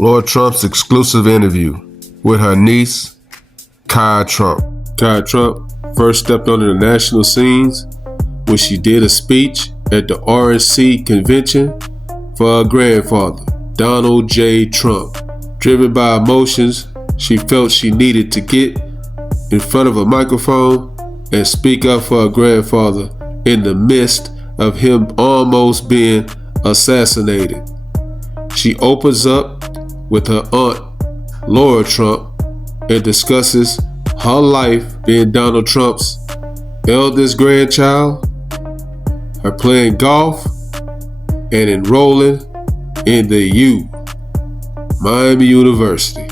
Lara Trump's exclusive interview with her niece, Lara Trump. Lara Trump first stepped onto the national scenes when she did a speech at the RNC convention for her grandfather, Donald J. Trump. Driven by emotions, she felt she needed to get in front of a microphone and speak up for her grandfather in the midst of him almost being assassinated. She opens up with her aunt, Lara Trump, and discusses her life being Donald Trump's eldest grandchild, her playing golf, and enrolling in the Miami University.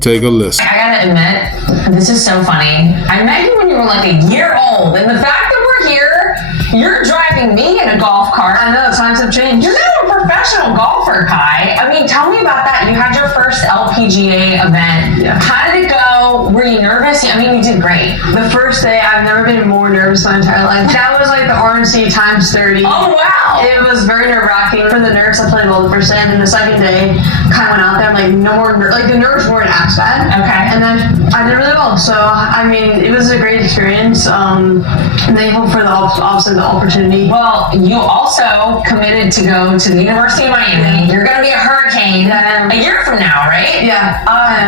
Take a listen. I gotta admit, this is so funny. I met you when you were like a year old, and the fact that we're here, you're driving me in a golf cart. I know, times have changed. You're now a professional golfer, Kai. I mean, tell me about that. You had your first LPGA event. Yeah. How did it go? Were you nervous? I mean, you did great. The first day, I've never been more nervous my entire life. That was like the RNC times 30. Oh, wow. It was very nerve-wracking. For the nerves, I played well the first day, and then the second day, kind of went out there, I'm like, no more, the nerves weren't as bad. Okay. And then I did really well. So, I mean, it was a great experience. And then you hope for obviously the opportunity. Well, you also committed to go to the University of Miami. You're going to be a Hurricane a year from now, right? Yeah.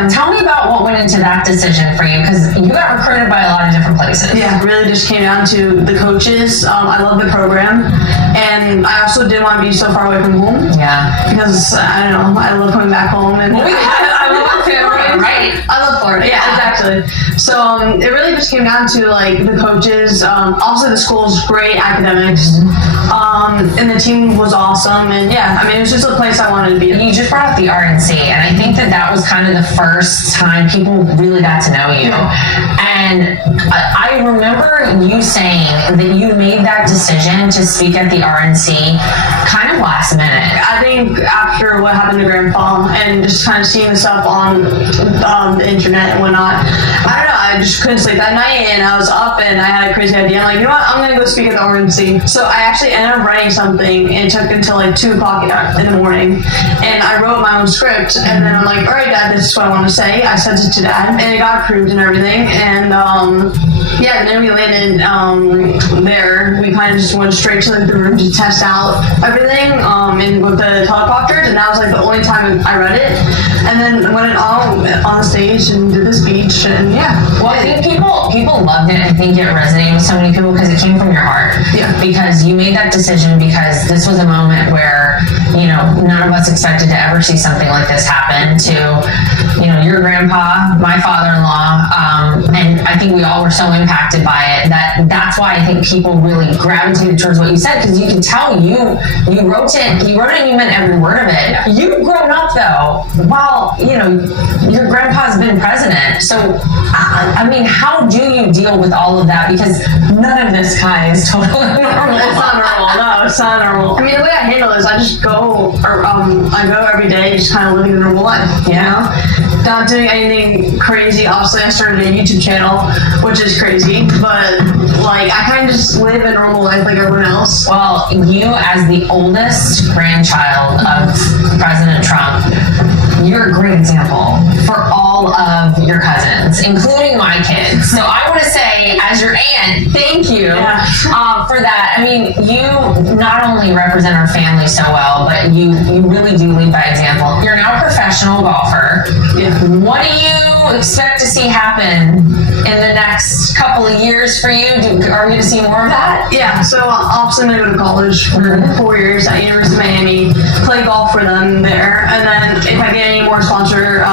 Tell me about what went into that decision for you, because you got recruited by a lot of different places. Yeah, really just came down to the coaches. I love the program. And I also didn't want to be so far away from home. Yeah. Because, I don't know, I love coming back home. And I love Florida, right? I love Florida, yeah, exactly. So it really just came down to like the coaches. Obviously the school's great, academics. And the team was awesome. And yeah, I mean, it was just a place I wanted to be. You just brought up the RNC, and I think that was kind of the first time people really got to know you. And I remember you saying that you made that decision to speak at the RNC kind of last minute. I think after what happened to Grandpa and just kind of seeing this up on the internet and whatnot, I don't know, I just couldn't sleep that night, and I was up and I had a crazy idea. I'm like, you know what, I'm going to go speak at the RNC. So I actually ended up writing something, and it took until like 2 o'clock in the morning, and I wrote my own script, and then I'm like, all right, Dad, this is what I want to say. I sent it to Dad, and it got approved and everything, and yeah, and then we landed there. We kind of just went straight to like, the room to test out everything and with the teleprompters, and that was like the only time I read it. And then went on the stage and did the speech, and yeah. Well, I think people loved it. I think it resonated with so many people because it came from your heart. Yeah. Because you made that decision because this was a moment where, you know, none of us expected to ever see something like this happen to, you know, your grandpa, my father-in-law, and I think we all were so impacted by it that's why I think people really gravitated towards what you said, because you can tell you wrote it and you meant every word of it. Yeah. You've grown up though while, you know, your grandpa's been president. So, I mean, how do you deal with all of that? Because none of this, Kai, is totally normal. It's not normal. No, it's not normal. I mean, the way I handle it is I just go, I go every day, just kind of living a normal life, you know? Not doing anything crazy. Obviously, I started a YouTube channel, which is crazy, but like I kind of just live a normal life like everyone else. Well, you as the oldest grandchild of President Trump, you're a great example for all of your cousins, including my kids. So I want to say, as your aunt, thank you for that. I mean, you not only represent our family so well, but you really do lead by example. You're now a professional golfer. Yeah. What do you expect to see happen in the next couple of years for you? Are we going to see more of that? Yeah, so obviously I'm going to go to college for 4 years at University of Miami, play golf for them there, and then if I get any more sponsor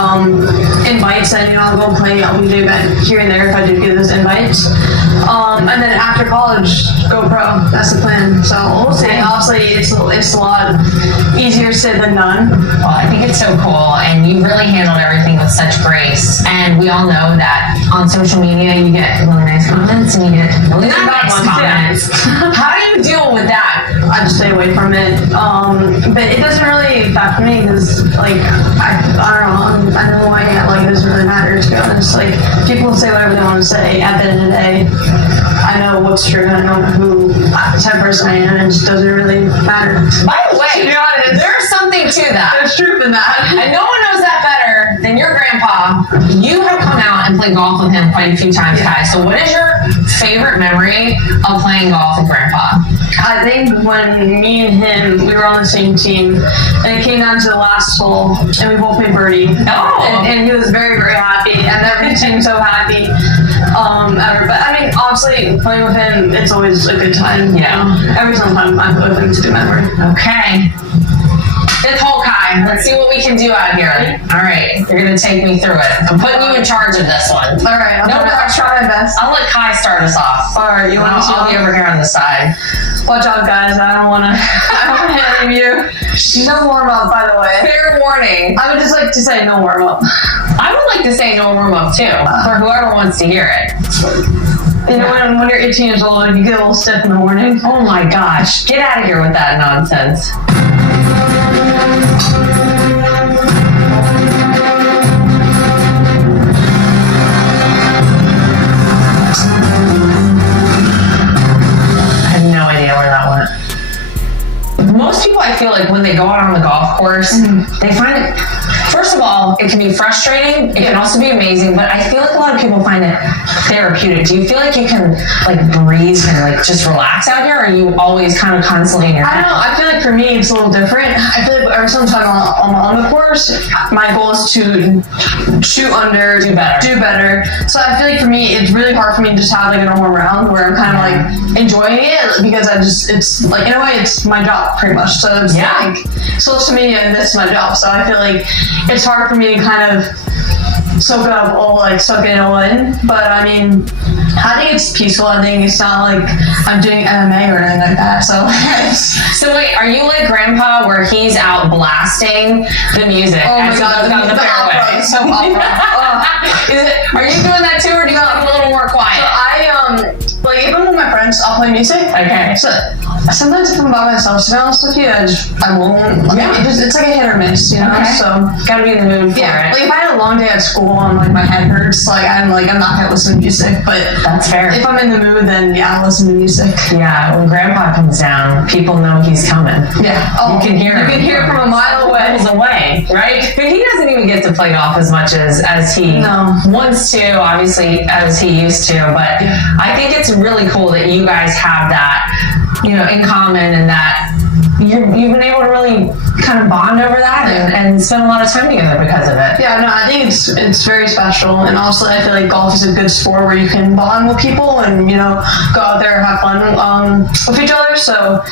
invites, then, you know, I'll go play. I'll be event here and there if I do get those invites. And then after college, go pro. That's the plan. So we'll see. Obviously, it's a lot easier said than done. Well, I think it's so cool, and you really handled everything with such grace. And we all know that on social media, you get really nice comments, and you get really nice comments. How do you deal with that? I just stay away from it. But it doesn't really affect me because, like, I don't know. I don't know why it doesn't really matter, to be honest. Like, people say whatever they want to say at the end of the day. I know what's true. I know who type of person I am, and it just doesn't really matter. By the way, To be honest, there's something to that. there's truth in that. And no one knows that better than your grandpa. You have come out and played golf with him quite a few times, guys. So what is your favorite memory of playing golf with grandpa? I think when me and him, we were on the same team, and it came down to the last hole, and we both made birdie. Oh. And he was very, very happy. I've never seen him so happy ever. But I mean, obviously, playing with him, it's always a good time. Yeah. Every single time I play with him, it's a good memory. Okay. Fifth hole, Kai. Let's see what we can do out here. All right. You're going to take me through it. I'm putting you in charge of this one. All right, No I'll pressure. try my best. I'll let Kai start us off. All right, you want to see? I'll be over here on the side. Watch out, guys. I don't want to hit any of you. No warm up, by the way. Fair warning. I would just like to say no warm up. I would like to say no warm up too, for whoever wants to hear it. You know, when you're 18 years old, you get a little stiff in the morning. Oh my gosh. Get out of here with that nonsense. I have no idea where that went. Most people, I feel like, when they go out on the golf course, they find it, first of all, it can be frustrating. It can also be amazing, but I feel like a lot of people find it therapeutic. Do you feel like you can, like, breathe and, like, just relax out here, or are you always kind of constantly in your I head? don't know. I feel like for me, it's a little different. I feel like every single time I'm on the course, my goal is to shoot under, Do better. So I feel like for me, it's really hard for me to just have like a normal round where I'm kind of like enjoying it because it's like, in a way, it's my job pretty much. So it's like social media, and this is my job. So I feel like it's hard for me to kind of soak it all in. But I mean, I think it's peaceful. I think it's not like I'm doing MMA or anything like that. So So wait, are you like Grandpa where he's out blasting the music oh my as he god, goes down the fairway? opera is so opera. Are you doing that too, or do you like a little more quiet? Like even with my friends, I'll play music. Okay. So sometimes if I'm by myself, to be honest with you, I won't. Like, it's like a hit or miss, you know. Okay. So Gotta be in the mood for it. like if I had a long day at school and like my head hurts, I'm not gonna listen to music. But That's fair. if I'm in the mood, then I'll listen to music. Yeah, when Grandpa comes down, people know he's coming. Yeah. Oh, You can hear him. You can hear it from a mile away. Miles away, right? But he doesn't even get to play golf as much as he wants to, obviously, as he used to. But I think it's really cool that you guys have that, in common, and that you've been able to really kind of bond over that and spend a lot of time together because of it. Yeah, no, I think it's very special, and also I feel like golf is a good sport where you can bond with people and go out there and have fun with each other. So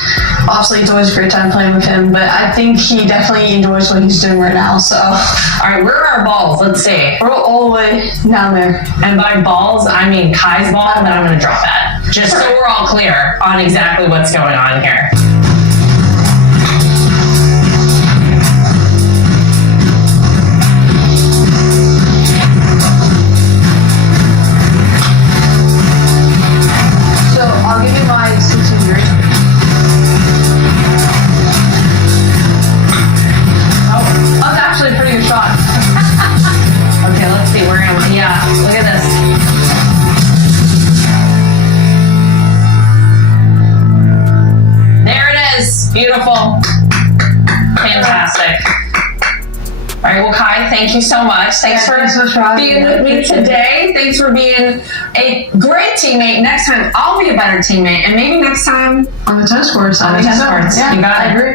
obviously it's always a great time playing with him, but I think he definitely enjoys what he's doing right now. So all right, where are our balls? Let's see. we're all the way down there, and by balls I mean Kai's ball that I'm going to drop at, just so we're all clear on exactly what's going on here. so I'll give you my 16 years. Oh, that's actually a pretty good shot. Okay, let's see. Where am I? Yeah, look at this. There it is. Beautiful. Fantastic. All right, well, Kai, thank you so much. Thanks for being with me today. Thanks for being a great teammate. Next time, I'll be a better teammate. And maybe next time On the tennis courts. on the tennis courts. Yeah, You got I it. agree.